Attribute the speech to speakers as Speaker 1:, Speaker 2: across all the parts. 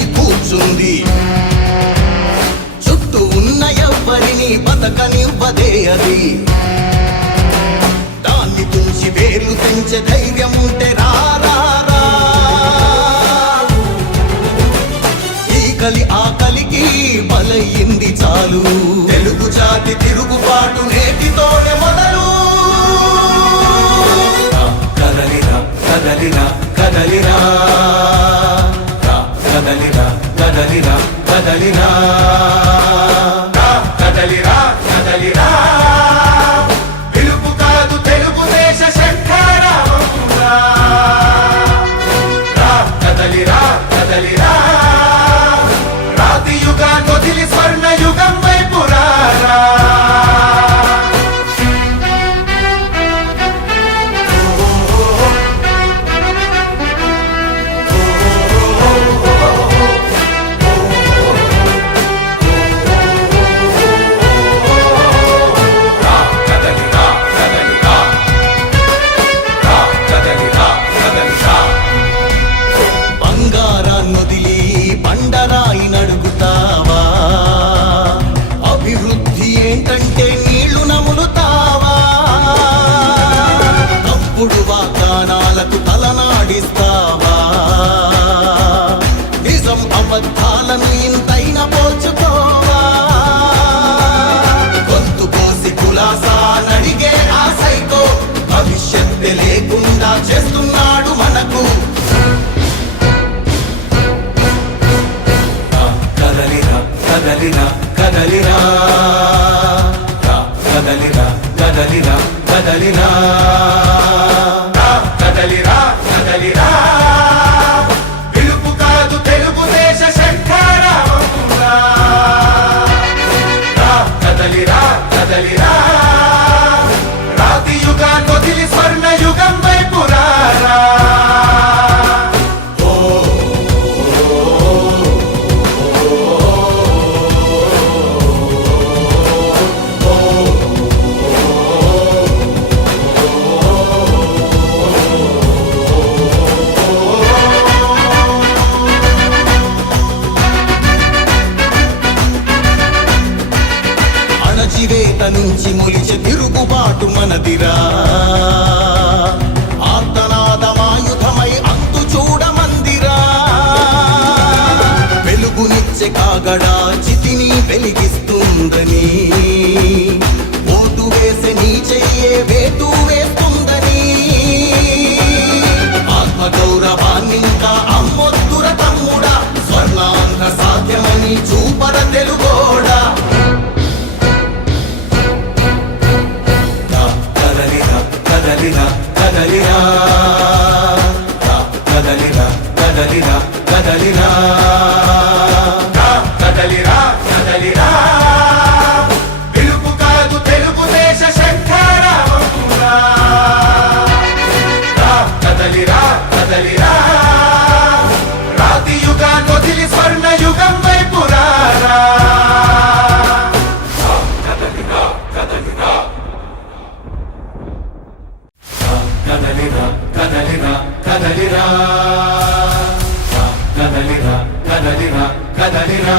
Speaker 1: కూర్చుంది. చుట్టూ ఉన్న ఎవ్వరిని బతకనివ్వదే అది. దాన్ని తుంచి వేలు పెంచే ధైర్యం ఉంటే రారా ఆకలి ఆకలికి బలయింది చాలు. తెలుగు జాతి తిరుగుబాటు నేటితోనే కదలినా వాగ్దానాలకు తలనాడిస్తావా? నిజం అబద్ధాలను ఇంతైన పోచుకోవా గొంతు కోసి కులాసా నడిగే ఆశైతో భవిష్యత్తు లేకుండా
Speaker 2: చేస్తున్నా కదలిరా. కదలిరా కదలిరా. పిలుపు కాదు తెలుగుదేశ శంకరామపురా కదలిరా కదలిరా. రాతి యుగాన్ని వదిలి స్వర్ణ యుగం వైపురా కదలిరా కదలిరా. కదలిరా కదలిరా కదలిరా. కదలిరా కదలిరా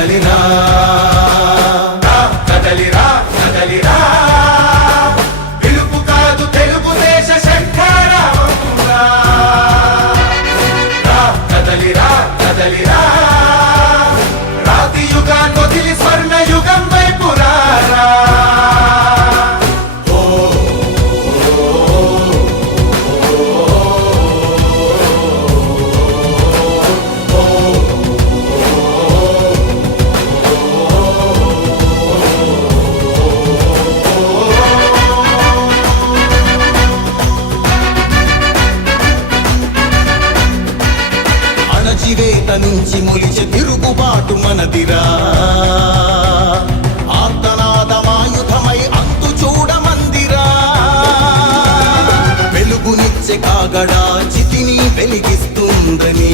Speaker 2: కదినా
Speaker 1: చేత నుంచి మొలిచే తిరుగుబాటు మనదిరా. ఆర్తనాదమాయుధమై అంతు చూడమందిరా వెలుగునిచ్చే కాగడా చితిని వెలిగిస్తుందని.